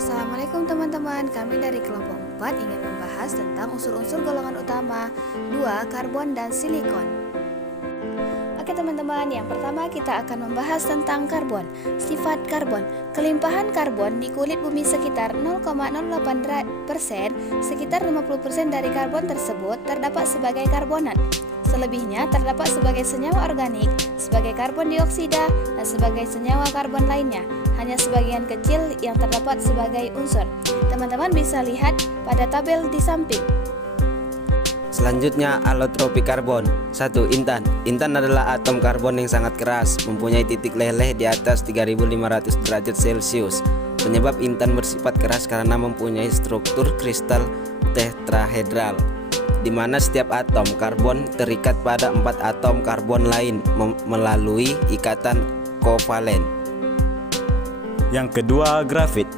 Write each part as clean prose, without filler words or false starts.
Assalamualaikum teman-teman, kami dari kelompok 4 ingin membahas tentang unsur-unsur golongan utama 2, karbon dan silikon. Oke teman-teman, yang pertama kita akan membahas tentang karbon. Sifat karbon. Kelimpahan karbon di kulit bumi sekitar 0,08%, sekitar 50% dari karbon tersebut terdapat sebagai karbonat. Selebihnya terdapat sebagai senyawa organik, sebagai karbon dioksida, dan sebagai senyawa karbon lainnya. Hanya sebagian kecil yang terdapat sebagai unsur. Teman-teman bisa lihat pada tabel di samping. Selanjutnya, alotropi karbon. 1. Intan. Intan adalah atom karbon yang sangat keras, mempunyai titik leleh di atas 3500 derajat Celcius. Penyebab intan bersifat keras karena mempunyai struktur kristal tetrahedral, di mana setiap atom karbon terikat pada 4 atom karbon lain melalui ikatan kovalen. Yang kedua, grafit.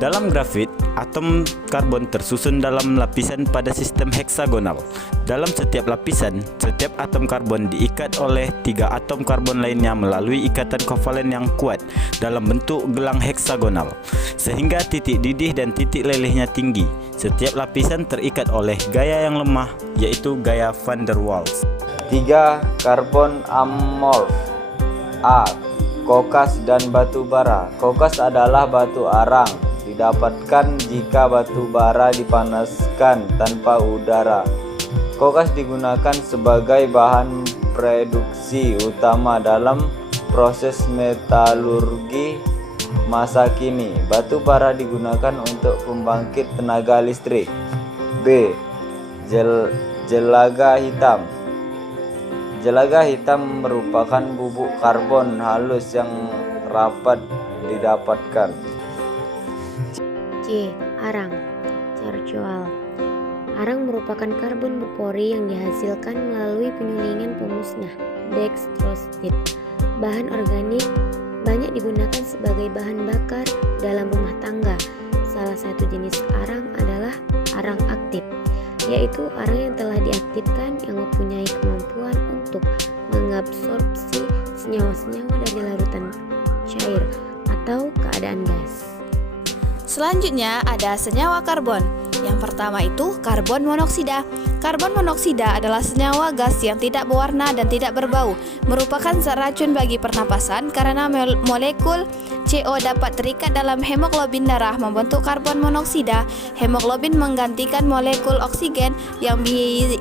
Dalam grafit, atom karbon tersusun dalam lapisan pada sistem heksagonal. Dalam setiap lapisan, setiap atom karbon diikat oleh 3 atom karbon lainnya melalui ikatan kovalen yang kuat dalam bentuk gelang heksagonal, sehingga titik didih dan titik lelehnya tinggi. Setiap lapisan terikat oleh gaya yang lemah, yaitu gaya van der Waals. 3. Karbon amorf. A. Kokas dan batu bara. Kokas adalah batu arang, didapatkan jika batu bara dipanaskan tanpa udara. Kokas digunakan sebagai bahan produksi utama dalam proses metalurgi masa kini. Batu bara digunakan untuk pembangkit tenaga listrik. B. Jelaga hitam. Jelaga hitam merupakan bubuk karbon halus yang rapat didapatkan. C. Arang. Charcoal. Arang merupakan karbon berpori yang dihasilkan melalui penyulingan pemusnah dextrostate. Bahan organik banyak digunakan sebagai bahan bakar dalam rumah tangga. Salah satu jenis arang adalah arang aktif, yaitu arang yang telah diaktifkan yang mempunyai kemampuan untuk mengabsorpsi senyawa-senyawa dari larutan cair atau keadaan gas. Selanjutnya ada senyawa karbon. Yang pertama itu karbon monoksida. Karbon monoksida adalah senyawa gas yang tidak berwarna dan tidak berbau. Merupakan zat racun bagi pernapasan karena molekul CO dapat terikat dalam hemoglobin darah membentuk karbon monoksida. Hemoglobin menggantikan molekul oksigen yang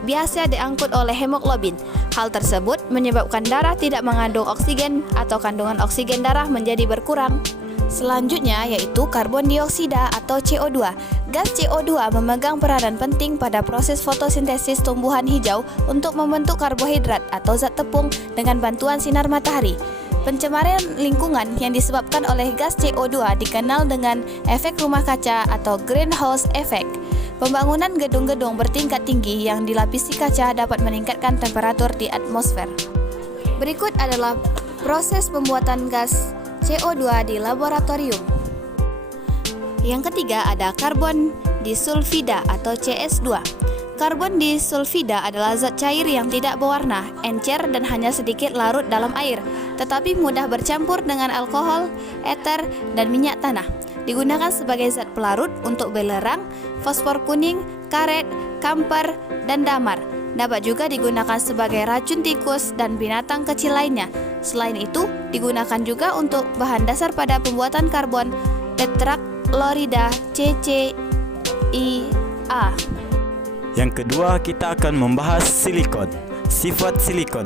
biasa diangkut oleh hemoglobin. Hal tersebut menyebabkan darah tidak mengandung oksigen atau kandungan oksigen darah menjadi berkurang. Selanjutnya yaitu karbon dioksida atau CO2. Gas CO2 memegang peranan penting pada proses fotosintesis tumbuhan hijau untuk membentuk karbohidrat atau zat tepung dengan bantuan sinar matahari. Pencemaran lingkungan yang disebabkan oleh gas CO2 dikenal dengan efek rumah kaca atau greenhouse effect. Pembangunan gedung-gedung bertingkat tinggi yang dilapisi kaca dapat meningkatkan temperatur di atmosfer. Berikut adalah proses pembuatan gas CO2 di laboratorium. Yang ketiga ada karbon disulfida atau CS2. Karbon disulfida adalah zat cair yang tidak berwarna, encer dan hanya sedikit larut dalam air, tetapi mudah bercampur dengan alkohol, eter, dan minyak tanah. Digunakan sebagai zat pelarut untuk belerang, fosfor kuning, karet, kamper, dan damar. Dapat juga digunakan sebagai racun tikus dan binatang kecil lainnya. Selain itu, digunakan juga untuk bahan dasar pada pembuatan karbon tetraklorida CClA. Yang kedua, kita akan membahas silikon. Sifat silikon.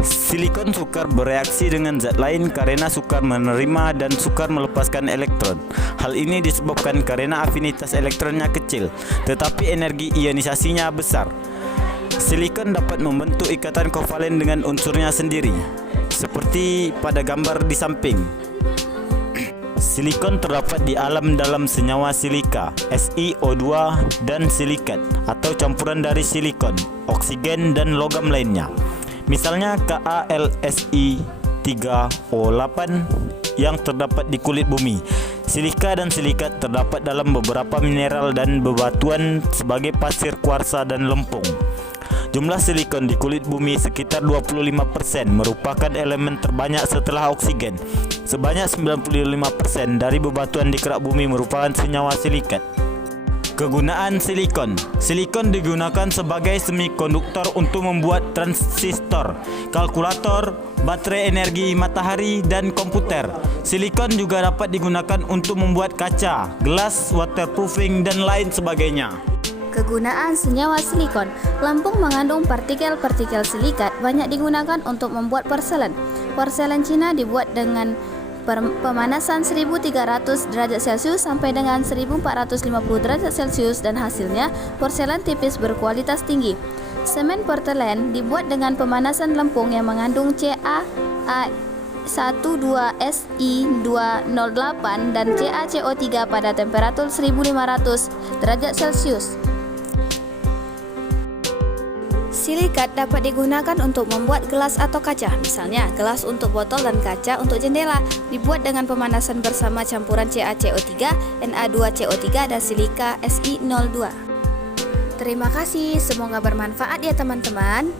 Silikon sukar bereaksi dengan zat lain karena sukar menerima dan sukar melepaskan elektron. Hal ini disebabkan karena afinitas elektronnya kecil, tetapi energi ionisasinya besar. Silikon dapat membentuk ikatan kovalen dengan unsurnya sendiri, seperti pada gambar di samping. Silikon terdapat di alam dalam senyawa silika, SiO2 dan silikat atau campuran dari silikon, oksigen dan logam lainnya. Misalnya KaLSi3O8 yang terdapat di kulit bumi. Silika dan silikat terdapat dalam beberapa mineral dan bebatuan sebagai pasir kuarsa dan lempung. Jumlah silikon di kulit bumi sekitar 25%, merupakan elemen terbanyak setelah oksigen. Sebanyak 95% dari bebatuan di kerak bumi merupakan senyawa silikat. Kegunaan silikon. Silikon digunakan sebagai semikonduktor untuk membuat transistor, kalkulator, baterai energi matahari, dan komputer. Silikon juga dapat digunakan untuk membuat kaca, gelas, waterproofing, dan lain sebagainya. Kegunaan senyawa silikon. Lempung mengandung partikel-partikel silikat banyak digunakan untuk membuat porselen. Porselen Cina dibuat dengan pemanasan 1300 derajat Celcius sampai dengan 1450 derajat Celcius dan hasilnya porselen tipis berkualitas tinggi. Semen Portland dibuat dengan pemanasan lempung yang mengandung Ca12Si208 dan CaCO3 pada temperatur 1500 derajat Celcius. Silikat dapat digunakan untuk membuat gelas atau kaca, misalnya gelas untuk botol dan kaca untuk jendela, dibuat dengan pemanasan bersama campuran CaCO3, Na2CO3, dan silika Si02. Terima kasih, semoga bermanfaat ya teman-teman.